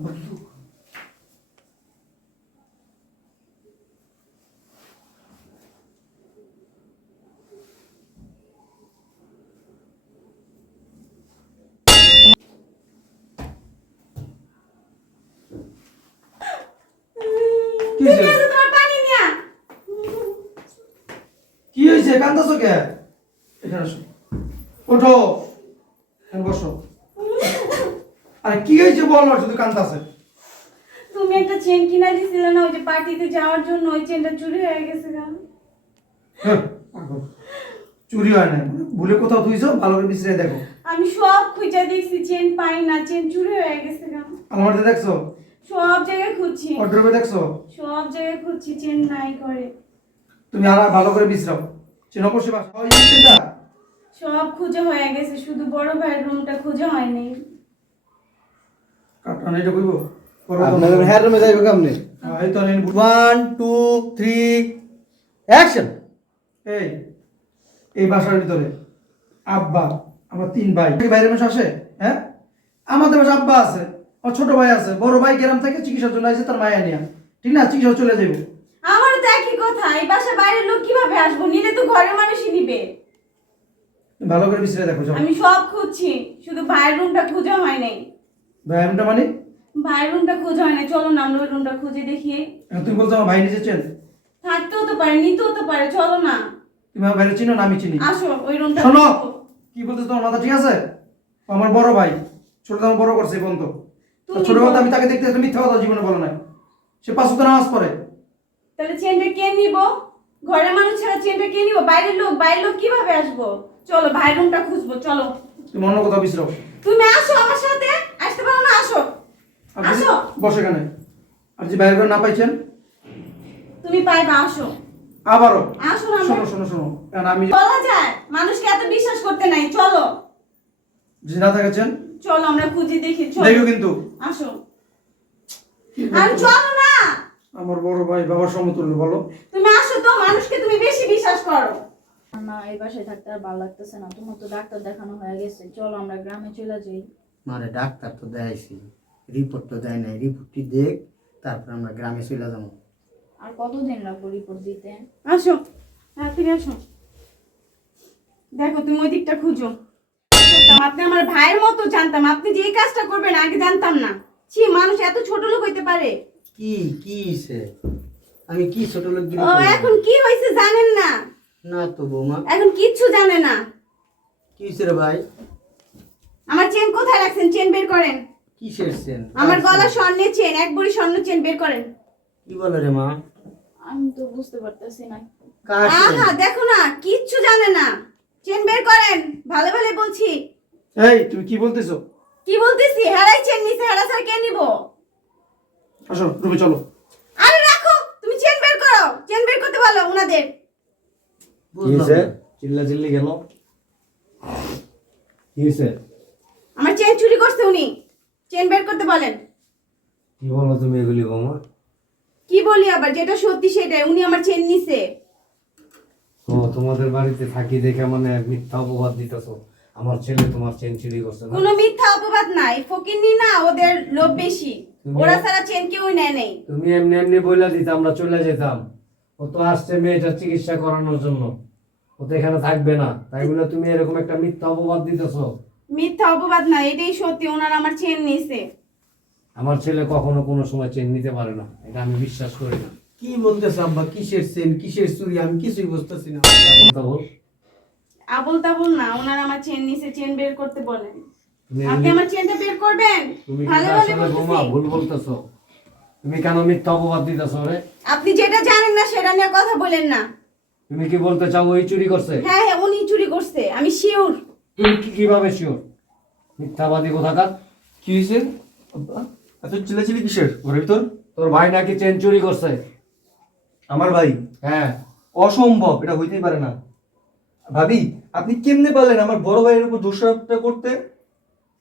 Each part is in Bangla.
কি তুমি হয়েছে? আসো তোমার পানি নিয়া কি হয়েছে কান্দাছো কে এখানে আসো ওঠো এখানে বসো আরে কি হয়েছে বল না শুধু কান্দাছে তুমি একটা চেন কিনা দিছিলে না ওই যে পার্টিতে যাওয়ার জন্য ওই চেনটা চুরি হয়ে গেছে গা। হ্যাঁ, চুরি হয় না ভুলে কোথাও তুইছো ভালো করে বিশ্রে দেখো। আমি সব খুঁজে দেখছি চেন পাই না চেন চুরি হয়ে গেছে গা। আলমারিতে দেখছ? সব জায়গায় খুঁজছি। ওয়ার্ড্রোবে দেখছ? সব জায়গায় খুঁজছি চেন নাই করে। তুমি আর ভালো করে বিশ্রাও চেন অবশ্যই সব খুঁজে হয়ে গেছে শুধু বড় ভাইয়ের রুমটা খুঁজে হয়নি। কাটনা এটা কইবো। আপনাদের হ্যাঁ রুমে যাইবে কেমনে? হ্যাঁ, এই তো নেন ওয়ান টু থ্রি অ্যাকশন এই এই বাসার ভিতরে। আব্বা আমার তিন ভাই। কি বাইরে মাসে আসে হ্যাঁ? আমাদের বাসা আব্বা আছে আমার ছোট ভাই আছে বড় ভাই গ্রাম থেকে চিকিৎসার চলে আসছে তার মায়া নিয়ে। ঠিক না? চিকিৎসা চলে যাইব। আমারও তো একই কথা এই বাসা বাইরের লোক কীভাবে আসব? নিলে তো ঘরের মানুষই নিবে। ভালো করে বিশ্রে দেখো আমি সব খুঁজছি শুধু ভাইয়ের রুমটা খুঁজে হয় নাই। ব্যায়ামটা মানে? ভাইয়ের রুমটা খুঁজে হয় নাই। চলো না আমরা ওই রুমটা খুঁজে দেখি। তুমি বলছো আমার ভাই নিজে চেন? থাকতেও তো পারে নিতেও তো পারে চলো না। তুমি আমার ভাইরে চিনো না আমি চিনি? আসো ওই রুমটা শোনো! কি বলতে তোমার মাথা ঠিক আছে? আমার বড় ভাই। ছোট আমার বড় করছে তুমি ছোট কথা আমি তাকে দেখতে মিথ্যা কথা জীবনে বলো নাই। সে পাঁচ নামাজ পড়ে। তাহলে চেনটা কে নিব? ঘরের মানুষ ছাড়া চেনটা কে নিব? বাইরের লোক বাইরের লোক কীভাবে আসব? চলো ভাইয়ের রুমটা খুঁজবো চলো। তুমি অন্য কোথাও বিশ্রাও তুমি আসো আমার সাথে আসতে পারো না আসো আর যদি- আসো। বসে এখানে। আর যে বাইরে না পাইছেন? তুমি পাইবা আসো। আবারও। আসো না শোনো শোনো শোনো। কারণ আমি বলা যায় মানুষকে এত বিশ্বাস করতে নাই। চলো। না থাকেছেন? চলো আমরা খুঁজে দেখি চলো। দেখো কিন্তু। আসো। আর চলো না। আমার বড় ভাই বাবার সমতুল্য বলো। তুমি আসো তো মানুষকে তুমি বেশি বিশ্বাস করো। না এই বাসায় থাকতে আর ভালো লাগতেছে না। তোমার তো ডাক্তার দেখানো হয়ে গেছে। চলো আমরা গ্রামে চলে যাই। মারে ডাক্তার তো দেখাইছি রিপোর্ট তো দেয় নাই রিপোর্টটি দেখ তারপর আমরা গ্রামে চলে যাব। আর কতদিন লাগবে রিপোর্ট দিতে? আসো তাড়াতাড়ি আসো। দেখো তুমি ওই দিকটা খুঁজো। আপনি আমার ভাইয়ের মতো জানতাম আপনি যে এই কাজটা করবেন আগে জানতাম না। ছি মানুষ এত ছোট লোক হইতে পারে। কি কি হইছে? আমি কি ছোট লোক গিরি ও এখন কি হয়েছে জানেন না। না তো বৌমা। এখন কিচ্ছু জানে না। কি হইছে রে ভাই? আমার চেন কোথায় রাখছেন? চেন বের করেন। কিসের সেন? আমার গলা স্বর্ণের চেন এক বড়ি স্বর্ণ চেন বের করেন। কি বলে রে মা? আমি তো বুঝতে পারতেছি না। আহা দেখো না কিচ্ছু জানে না। চেন বের করেন ভালো ভালো বলছি। এই তুমি কি বলতেছো? কি বলতেছি? হেরাই চেন নিছে হেরা স্যার কে নিব? আসো রুমে চলো। আরে রাখো তুমি চেন বের করো। চেন বের করতে বলো উনাদের। হয়েছে? চিল্লা চিল্লি গেল। কি হয়েছে? আমার চেন চুরি করছে উনি। চেন বের করতে বলেন। কি বলো তুমি এগুলি বৌমা? কি বলি আবার? যেটা সত্যি সেটাই উনি আমার চেন নিছে। ও তোমাদের বাড়িতে থাকি দেখে মানে মিথ্যা অপবাদ দিতেছো। আমার ছেলে তোমার চেন চুরি করছে না? কোনো মিথ্যা অপবাদ নাই। ফকিন্নি না ওদের লোভ বেশি। ওরা ছাড়া চেন কেউই নেয় নেই। তুমি এমনি এমনি বইলা দিতে আমরা চলে যেতাম। ও তো আসছে মেয়েটার চিকিৎসা করানোর জন্য। ও তো এখানে থাকবে না। তাই বলে তুমি এরকম একটা মিথ্যা অপবাদ দিতেছো। মিথ্যা অপবাদ না এটাই সত্যি ওনার আমার চেন নিছে। আমার ছেলে কখনো কোনো সময় চেন নিতে পারে না এটা আমি বিশ্বাস করি না। কি বলতেছে আব্বা কিসের চেন কিসের চুরি আমি কিছুই বুঝতেছি না। আবল তাবল না ওনার আমার চেন নিছে চেন বের করতে বলেন। আপনি আমার চেনটা বের করবেন? তুমি ভালো ভালো বলতেছি। ভুল বলতেছো। তুমি কেন মিথ্যা অপবাদ দিতেছো রে? আপনি যেটা জানেন না সেটা নিয়ে কথা বলেন না। তুমি কি বলতে চাও ওই চুরি করছে? হ্যাঁ হ্যাঁ উনি চুরি করছে আমি শিওর তুমি কি কীভাবে শিওর মিথ্যাবাদী কোথাকার? কি হয়েছে? এত চিল্লাচিল্লি কিসের? ঘরের ভিতর? তোর ভাই নাকি চেন চুরি করছে। আমার ভাই? হ্যাঁ। অসম্ভব এটা হইতেই পারে না। ভাবি আপনি কেমনে পারলেন আমার বড় ভাইয়ের উপর দোষারোপটা করতে?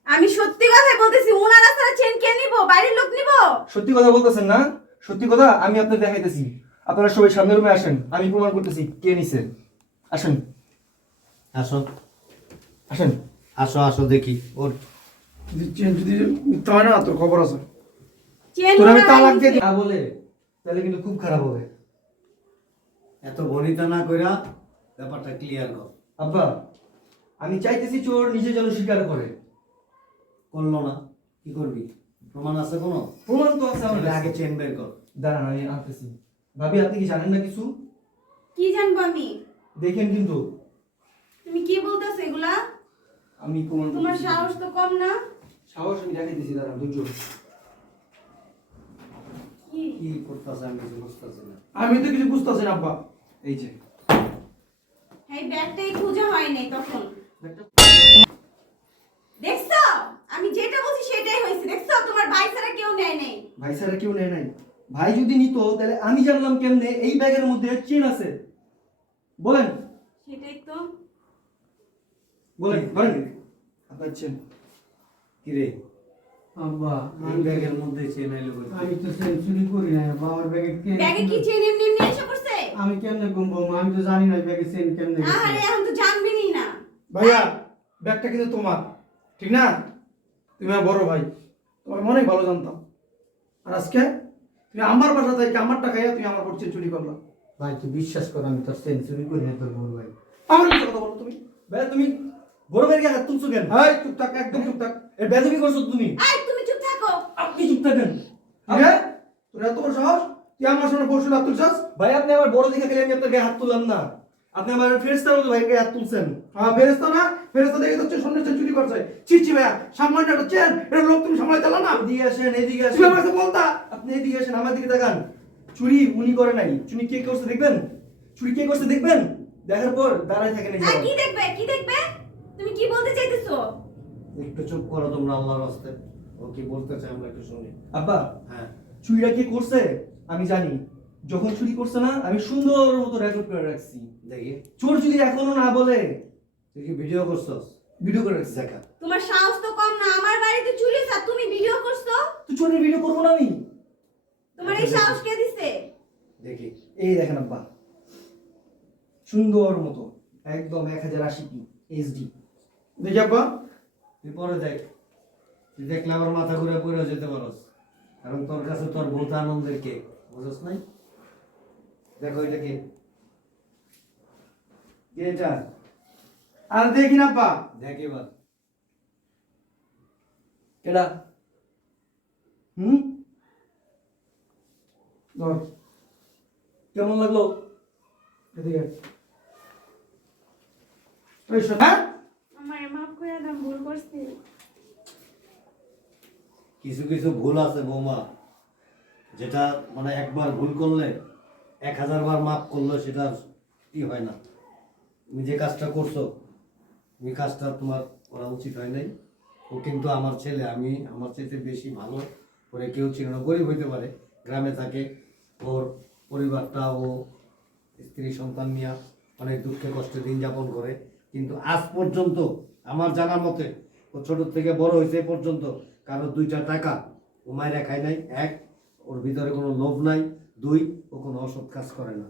আমি সত্যি কথাই বলতেছি ওনারা ছাড়া চেন কে নিব? বাড়ির লোক নিব? সত্যি কথা বলতেছেন না? সত্যি কথা আমি আপনাদের দেখাইতেছি। আপনারা সবাই সামনের রুমে আসেন আমি প্রমাণ করতেছি কে নিছে। আসেন। আসো। আসেন। আসো আসো দেখি। ওর যদি চেন যদি মিথ্যা হয় না তোর খবর আছে। তোর আমি তালাক দিয়ে। না বলে তাহলে কিন্তু খুব খারাপ হবে। এত ভনিতা না কইরা ব্যাপারটা ক্লিয়ার কর। আব্বা আমি চাইতেছি চোর নিজে যেন স্বীকার করে। করল না কি করবি? প্রমাণ আছে কোনো? প্রমাণ তো আছে আমার আগে চেন বের কর। দাঁড়ান আমি আনতেছি। ভাবি আপনি কি জানেন না কিছু? কি জানব আমি? দেখেন কিন্তু। তুমি কি বলতেছো এগুলা? আমি প্রমাণ তোমার সাহস তো কম না? সাহস আমি দেখাই দিছি দাঁড়ান দুজন কি? কি করতেছে আমি কিছু বুঝতেছি না। আমি তো কিছু বুঝতেছি না আব্বা। এই যে। এই ব্যাগটাই খুঁজে হয় নাই তখন। দেখছ? আমি যেটা বলছি সেটাই হয়েছে। দেখছ? তোমার ভাই ছাড়া কেউ নেয় নাই। ভাই স্যার কেউ নেয় নাই। ভাই যদি নিত তাহলে আমি জানলাম কেমনে এই ব্যাগের মধ্যে চেন আছে। বলেন। সেটাই তো। বলেন বলেন। আপনার চেন কি আব্বা এই ব্যাগের মধ্যে চেন আইলো কই? আমি তো সেঞ্চুরি করি না বাবার ব্যাগে কে ব্যাগে কি চেন এমনি এমনি এসে পড়ছে? আমি কেমনে আমি তো জানি না ব্যাগে চেন কেমনে গেছে। আরে এখন তো জানবেনই না। ভাইয়া ব্যাগটা কিন্তু তোমার ঠিক না? তুমি বড় ভাই তোমার মনে ভালো জানতাম। আর আজকে তুমি আমার বাসা থেকে আমার টাকা তুমি আমার পর চেন চুরি করলা। ভাই তুই বিশ্বাস কর আমি তো সেঞ্চুরি করি না তোর বড় ভাই। আমার কথা বলো তুমি। ভাই তুমি বড় ভাইয়ের হাত তুলছো কেন? এই চুপ থাক একদম চুপ থাক। এর বেদবি করছ তুমি? এই তুমি চুপ থাকো। আপনি চুপ থাকেন। তোর এত বড় সাহস? তুই আমার সামনে পরশু ভাই আপনি আমার বড় দিকে আমি আপনার গায়ে হাত তুললাম না। আপনি আমার ফেরেস্তার মতো ভাইয়ের গায়ে হাত তুলছেন। হ্যাঁ ফেরেস্তা না ফেরেস্তা দেখে তো চুরি করছে। চিচি ভাইয়া এটা লোক তুমি পারলা না? এদিকে আসেন এদিকে আসেন। আমার কাছে বলতা। আপনি এদিকে আসেন আমার দিকে তাকান। চুরি উনি করে নাই। চুরি কে করছে দেখবেন? চুরি কে করছে দেখবেন? দেখার পর দাঁড়ায় থাকেন এই কি দেখবে? কি দেখবে? তুমি কি বলতে চাইতেছো? একটু চুপ করো তোমরা আল্লাহর হস্তে। ও কি বলতে চাই আমরা একটু শুনি। আব্বা হ্যাঁ। চুরিটা কে করছে? আমি জানি। যখন চুরি করছে না আমি সুন্দর মতো রেকর্ড করে রাখছি। দেখি। চোর যদি এখনও না বলে? তুই কি ভিডিও করছস? ভিডিও করে রাখছি। দেখা। তোমার সাহস তো কম না আমার বাড়িতে চুরি আর তুমি ভিডিও করছ? তো চোরের ভিডিও করব না আমি? তোমার এই সাহস কে দিছে? দেখি। এই দেখেন আব্বা। সুন্দর মতো একদম এক হাজার আশি পি এইচডি দেখি আব্বা তুই পরে দেখ। তুই দেখলে আবার মাথা ঘুরে পড়ে যেতে পারস। কারণ তোর কাছে তোর বলতে আনন্দের কে নাই? দেখো এটা কে। কে এটা? আর দেখি না আব্বা দেখ এবার। এটা হুম? ধর। কেমন লাগল? এদিকে হ্যাঁ? কিছু কিছু ভুল আছে বৌমা। যেটা মানে একবার ভুল করলে, এক হাজার বার মাফ করলে সেটা কি হয় না। তুমি যে কাজটা করছ, তুমি কাজটা তোমার করা উচিত হয় নাই। ও কিন্তু আমার ছেলে, আমি আমার চাইতে বেশি ভালো করে কেউ ছিল না, গরিব হইতে পারে। গ্রামে থাকে, ওর পরিবারটা ও স্ত্রী সন্তান নিয়ে অনেক দুঃখে কষ্টে দিন যাপন করে। কিন্তু আজ পর্যন্ত আমার জানা মতে ও ছোট থেকে বড় হয়েছে এ পর্যন্ত কারও দুইটা টাকা ও মায়েরা খায় নাই। এক ওর ভিতরে কোনো লোভ নাই। দুই ও কোনো অসৎ কাজ করে না।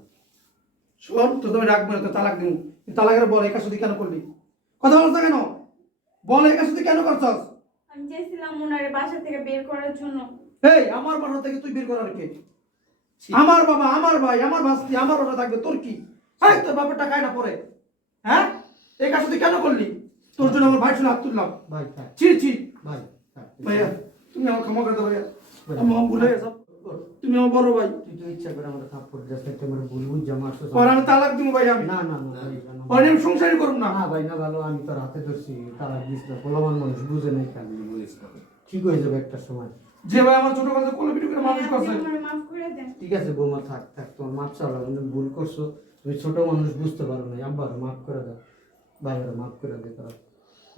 শোন তো তুমি রাখব না তো তালাক দিন। তালাকের বল একা শুধু কেন করলি কথা বলছো কেন? বল একা শুধু কেন করছস? আমি চাইছিলাম ওনারে বাসা থেকে বের করার জন্য। এই আমার বাসা থেকে তুই বের করার কে? আমার বাবা আমার ভাই আমার ভাস্তি আমার বাসা থাকবে তোর কি? তোর বাপের টাকা এটা পরে হ্যাঁ? এই কাজ তুই কেন করলি? তোর জন্য আমার ভাই শুনে হাত তুললাম। ভাই ছি ছি। ভাই ভাইয়া তুমি আমার ক্ষমা করে দাও ভাইয়া। আমার ভুলে গেছো। তুমি আমার বড় ভাই। তুই তো ইচ্ছা করে আমার থাপ্পড় দিস একটা আমার ভুল বুঝ জামা আসছো পর আমি তালাক দিব ভাই আমি। না না না। পরে আমি সংসারই করব না। না ভাই না ভালো আমি তোর হাতে ধরছি তারা দিস না। পোলামান মানুষ বুঝে নাই খালি ঠিক হয়ে যাবে একটা সময়। যে ভাই আমার ছোট কাছে কোলে ভিডিও করে মানুষ করছে। আমার মাফ করে দেন। ঠিক আছে বৌমা থাক থাক তোমার মাপ চাও তুমি ভুল করছ। তুমি ছোট মানুষ বুঝতে পারো না আব্বা মাফ করে দাও। ভাইয়েরা মাফ করে দে তারা।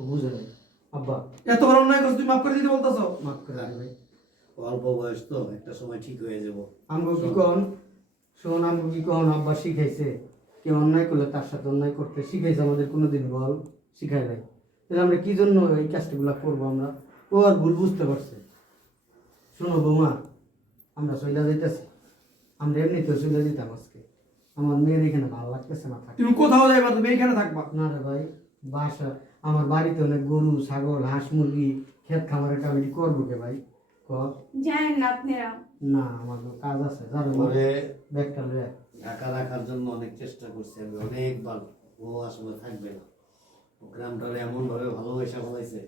বুঝে নাই। আব্বা এত বড় অন্যায় করছে তুই মাফ করে দিতে বলতাছো? মাফ করে দে ভাই। অল্প বয়স তো একটা সময় ঠিক হয়ে যাব। আমগো কি কন? শোন আমগো কি কন? আব্বা শিখাইছে। কেউ অন্যায় করলে তার সাথে অন্যায় করতে শিখাইছে আমাদের কোনোদিন বল। শিখাই নাই। তাহলে আমরা কি জন্য এই কাজগুলো করব আমরা? ও আর ভুল বুঝতে পারছে। শোনো বৌমা আমরা চইলা যাইতেছি। আমরা এমনিতেও চইলা যেতাম আজকে। আমার মেয়ের এখানে ভালো লাগতেছে না থাকে তুমি কোথাও যাইবা তুমি এখানে থাকবা। না রে ভাই বাসা আমার বাড়িতে অনেক গরু ছাগল হাঁস মুরগি ক্ষেত খামারের কাম এটি করব কে ভাই? ক? জানেন না আপনারা না আমার তো কাজ আছে জানো পরে ব্যাগটা লয়ে আয়। ঢাকা রাখার জন্য অনেক চেষ্টা করছি আমি অনেকবার। ও আসলে থাকবে না। ও গ্রামটারে এমনভাবে ভালোবাসা বলাইছে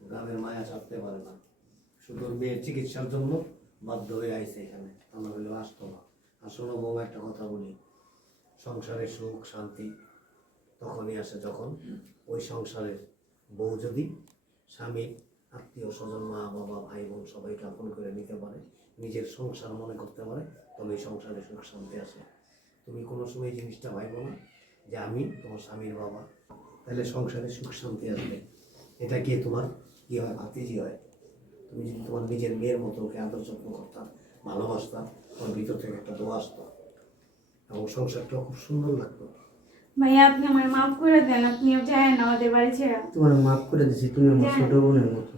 গ্রামের মায়া ছাড়তে পারে না। শুধু ওর মেয়ের চিকিৎসার জন্য বাধ্য হয়ে আইছে এখানে। আমার হলেও আসতো না। আর শোনো বউ একটা কথা বলি। সংসারে সুখ, শান্তি তখনই আসে যখন ওই সংসারের বউ যদি স্বামীর আত্মীয় স্বজন, মা, বাবা, ভাই, বোন সবাইকে আপন করে নিতে পারে, নিজের সংসার মনে করতে পারে তবে এই সংসারে সুখ, শান্তি আসে। তুমি কোনো সময় জিনিসটা ভাইবো না যে আমি তোমার স্বামীর বাবা, তাহলে সংসারে সুখ, শান্তি আসবে। এটা কি তোমার কি হয়, ভাতিজি হয়? তুমি যদি তোমার নিজের মেয়ের মতো ওকে আদর যত্ন করতাম ভালোবাসতাম তোমার ভিতর থেকে একটা দোয়া আসতো। এবং সংসারটা খুব সুন্দর লাগতো ভাইয়া আপনি আমার মাফ করে দেন আপনিও জানেন না আমাদের বাড়ি ছেড়ে। তোমার মাফ করে দিছি তুমি আমার ছোট বোনের মতো।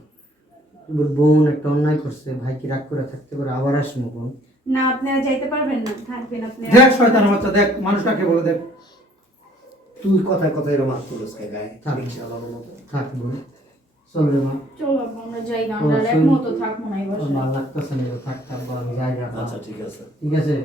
তোর বোন একটা অন্যায় করছে ভাই কি রাগ করে থাকতে পারে? আবার আসব বোন। না আপনারা যাইতে পারবেন না থাকবেন আপনারা দেখ শয়তান বাচ্চা দেখ মানুষটাকে বলে দেখ। তুই কথায় কথায় এরকম হাত তুলিস কে গায়ে? থাক। মতো থাক বোন। চল রে মা। চলো আমরা যাই না আমরা এক মতো থাকব না ভালো লাগতেছে না থাক আমি যাই আচ্ছা ঠিক আছে। ঠিক আছে?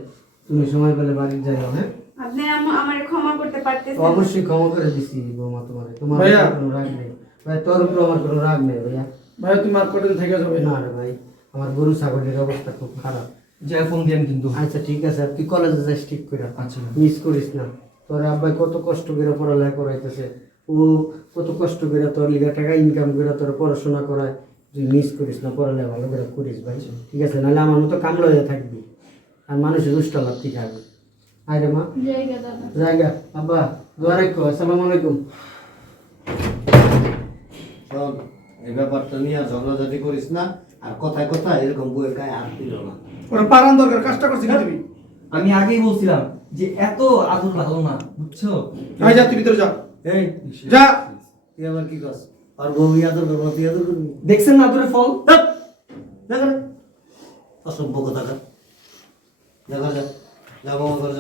তুমি সময় পেলে বাড়ি যাইও হ্যাঁ? আপনারা আম- আমার ক্ষমা করতে পারতেছেন অবশ্যই ক্ষমা করে দিছি বৌমা তোমার। তোমার ভাইয়া। কোনো রাগ নেই। ভাই তোর উপর আমার কোনো রাগ নেই ভাইয়া। ভাই তুমি আর কদিন থেকে যাবে? না রে ভাই আমার গরু ছাগলের অবস্থা খুব খারাপ। যা ফোন দিয়েন কিন্তু। আচ্ছা ঠিক আছে তুই কলেজে যাস ঠিক করে আচ্ছা। মিস করিস না। তোর আব্বাই কত কষ্ট করে পড়ালেখা করাইতেছে। ও কত কষ্ট করে তোর লিগা টাকা ইনকাম করে তোর পড়াশোনা করায়। তুই মিস করিস না পড়ালেখা ভালো করে করিস ভাই। ঠিক আছে নাহলে আমার মতো কামলা হয়ে থাকবি। আর মানুষের দুষ্ট লাভ ঠিক হবে আরে মা। জায়গা আব্বা দোয়া রাখো আসসালামু আলাইকুম। শোন এই ব্যাপারটা নিয়ে আর ঝগড়াঝাটি করিস না আর কথায় কথায় এরকম বইয়ের গায়ে হাত দিল না। ওরা পারান দরকার কাজটা করছি কি তুমি? আমি আগেই বলছিলাম যে এত আদর ভালো না বুঝছ? ভাই যা তুই ভিতরে যা। এই যা। তুই আবার কি করস? আর বউ আদর করব তুই আদর করবি? দেখছেন না আদরের ফল? দেখা অসভ্য কথা দেখা যা যা যা বাবা ঘরে যা।